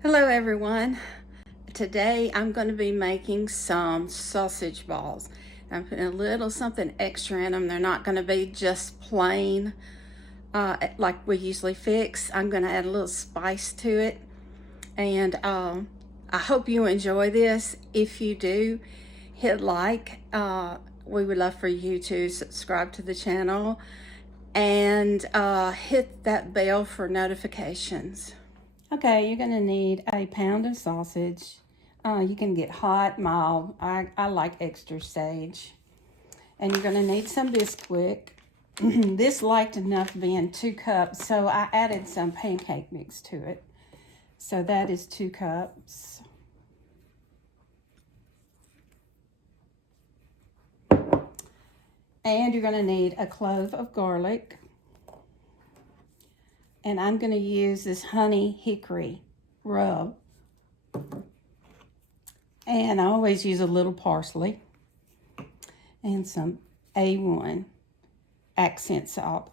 Hello everyone. Today I'm going to be making some sausage balls. I'm putting a little something extra in them. They're not going to be just plain like we usually fix. I'm going to add a little spice to it. And I hope you enjoy this. If you do, hit like. We would love for you to subscribe to the channel and hit that bell for notifications. Okay, you're going to need a pound of sausage. You can get hot, mild. I like extra sage. And you're going to need some Bisquick. This liked enough being 2 cups, so I added some pancake mix to it. So that is 2 cups. And you're going to need a clove of garlic. And I'm going to use this honey hickory rub. And I always use a little parsley and some A1 accent salt.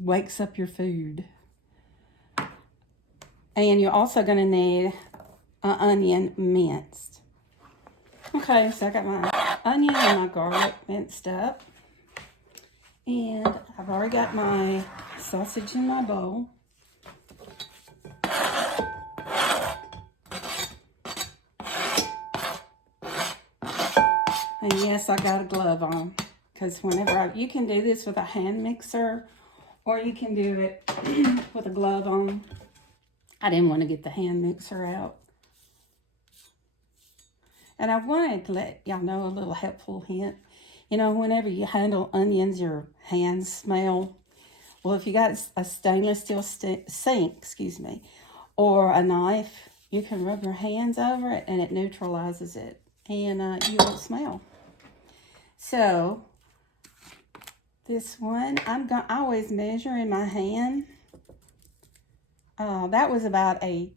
Wakes up your food. And you're also going to need an onion minced. Okay, so I got my onion and my garlic minced up. And I've already got my sausage in my bowl. And yes, I got a glove on, because whenever you can do this with a hand mixer, or you can do it with a glove on. I didn't want to get the hand mixer out. And I wanted to let y'all know a little helpful hint. You know, whenever you handle onions, your hands smell. Well, if you got a stainless steel sink, or a knife, you can rub your hands over it and it neutralizes it. And you won't smell. So, this one, I always measure in my hand. That was about a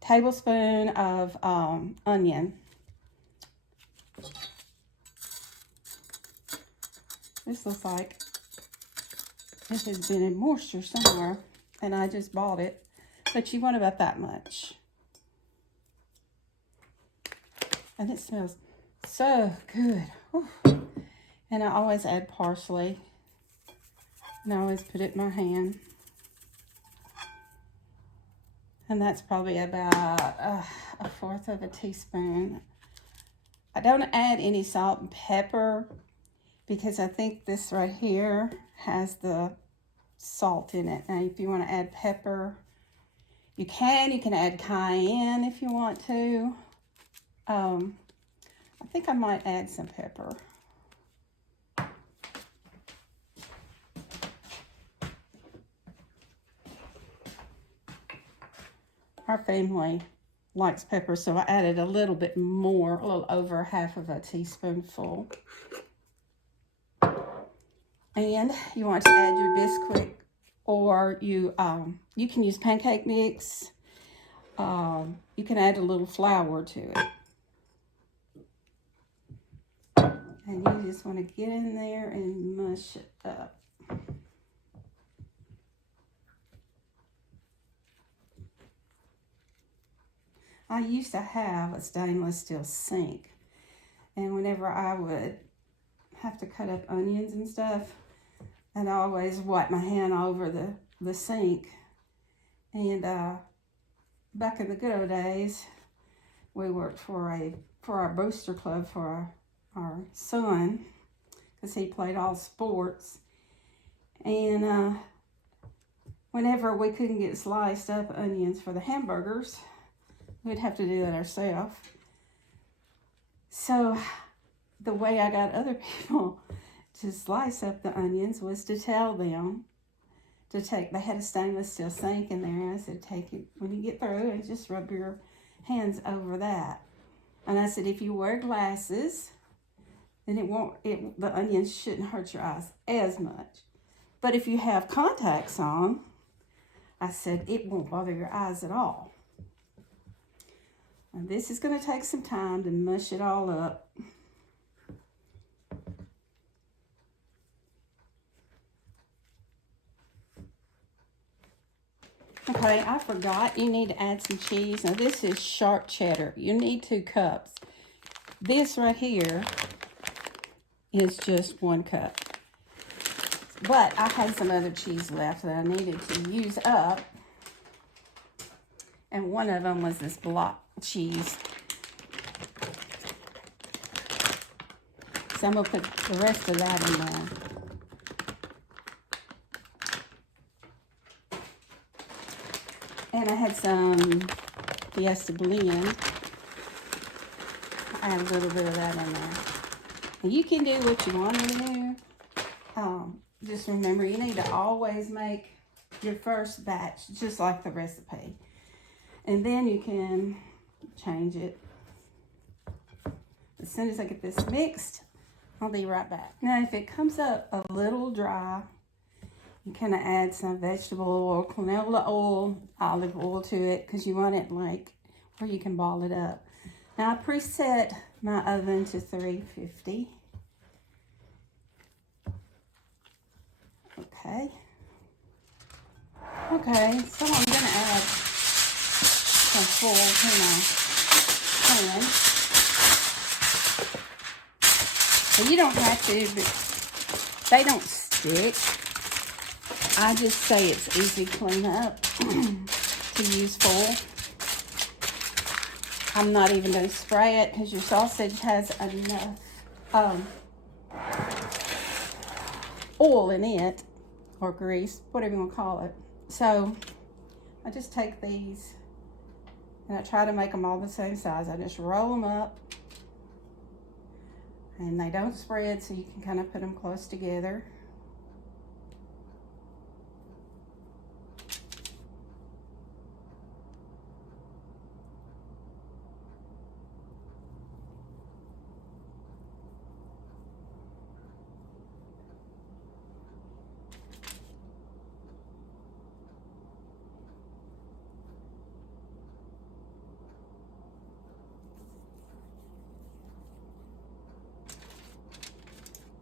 tablespoon of onion. This looks like it has been in moisture somewhere, and I just bought it. But you want about that much. And it smells so good. Whew. And I always add parsley. And I always put it in my hand. And that's probably about a 1/4 of a teaspoon. I don't add any salt and pepper because I think this right here has the salt in it. Now, if you want to add pepper, you can add cayenne if you want to. I think I might add some pepper. Our family likes pepper, so I added a little bit more, a little over 1/2 of a teaspoonful. And you want to add your Bisquick, or you can use pancake mix. You can add a little flour to it. And you just want to get in there and mush it up. I used to have a stainless steel sink, and whenever I would have to cut up onions and stuff, and I always wipe my hand over the sink. And back in the good old days, we worked for our booster club for our son, because he played all sports. And whenever we couldn't get sliced up onions for the hamburgers, we'd have to do that ourselves. So the way I got other people to slice up the onions was to tell them to take, they had a stainless steel sink in there, and I said, take it when you get through and just rub your hands over that. And I said, if you wear glasses, then the onions shouldn't hurt your eyes as much. But if you have contacts on, I said, it won't bother your eyes at all. And this is going to take some time to mush it all up. Okay, I forgot. You need to add some cheese. Now, this is sharp cheddar. You need 2 cups. This right here is just 1 cup. But I had some other cheese left that I needed to use up. And one of them was this block cheese. So I'm going to put the rest of that in there. And I had some Fiesta blend. I add a little bit of that in there. And you can do what you want to do. Just remember, you need to always make your first batch just like the recipe. And then you can change it. As soon as I get this mixed, I'll be right back. Now, if it comes up a little dry, you kind of add some vegetable oil, canola oil, olive oil to it, because you want it like where you can ball it up. Now, I preset my oven to 350. Okay, so I'm going to add some full to my pan. So you don't have to, but they don't stick. I just say it's easy to clean up to use full. I'm not even going to spray it because your sausage has enough oil in it, or grease, whatever you want to call it. So I just take these and I try to make them all the same size. I just roll them up and they don't spread, so you can kind of put them close together.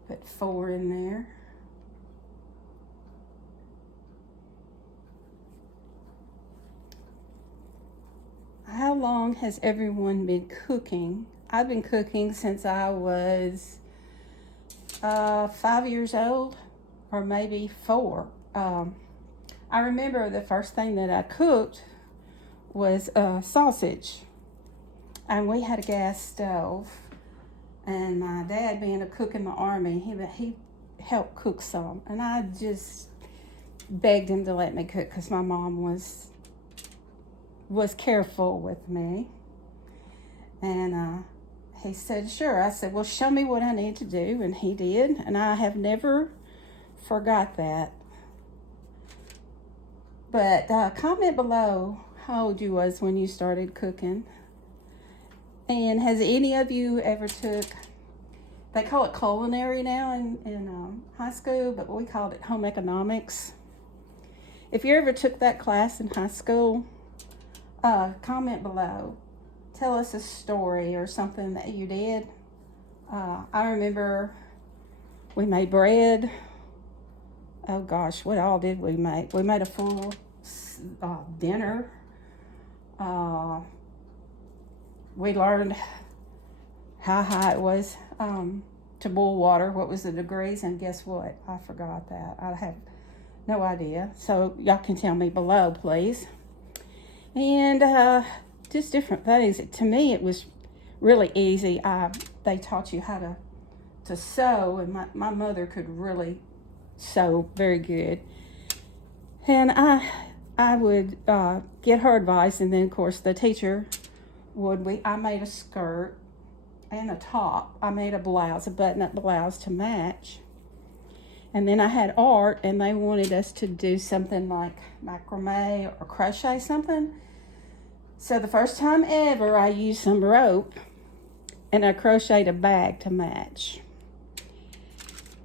Put 4 in there. How long has everyone been cooking? I've been cooking since I was 5 years old, or maybe 4. I remember the first thing that I cooked was sausage, and we had a gas stove. And my dad, being a cook in the Army, he helped cook some. And I just begged him to let me cook because my mom was careful with me. And he said, sure. I said, well, show me what I need to do. And he did. And I have never forgot that. But comment below how old you was when you started cooking. And has any of you ever took, they call it culinary now in high school, but we called it home economics. If you ever took that class in high school, comment below. Tell us a story or something that you did. I remember we made bread. Oh gosh, what all did we make? We made a full dinner. We learned how high it was to boil water, what was the degrees, and guess what? I forgot that. I have no idea. So y'all can tell me below, please. And just different things. To me, it was really easy. They taught you how to sew, and my mother could really sew very good. And I would get her advice, and then of course the teacher I made a skirt and a top. I made a blouse, a button-up blouse to match. And then I had art, and they wanted us to do something like macrame or crochet something. So the first time ever, I used some rope, and I crocheted a bag to match.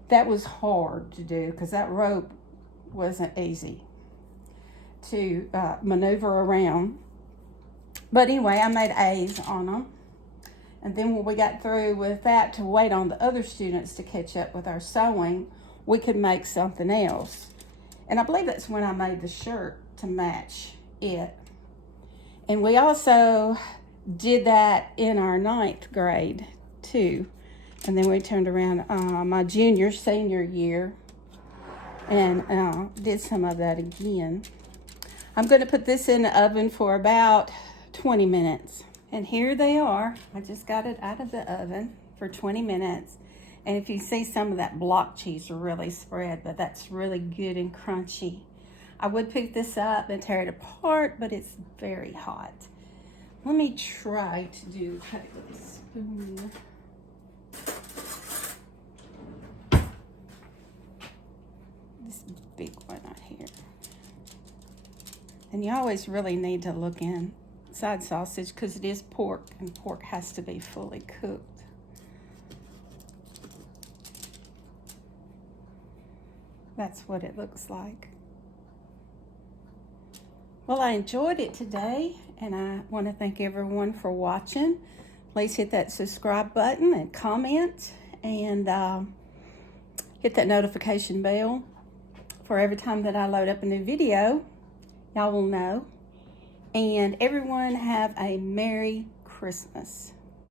That was hard to do because that rope wasn't easy to maneuver around. But anyway, I made A's on them. And then when we got through with that, to wait on the other students to catch up with our sewing, we could make something else. And I believe that's when I made the shirt to match it. And we also did that in our 9th grade too. And then we turned around my senior year and did some of that again. I'm going to put this in the oven for about 20 minutes. And here they are. I just got it out of the oven for 20 minutes. And if you see, some of that block cheese really spread, but that's really good and crunchy. I would pick this up and tear it apart, but it's very hot. Let me try to cut it with a spoon. This big one right here. And you always really need to look inside sausage because it is pork, and pork has to be fully cooked. That's what it looks like. Well, I enjoyed it today, and I want to thank everyone for watching. Please hit that subscribe button and comment, and hit that notification bell for every time that I load up a new video. Y'all will know. And everyone have a Merry Christmas.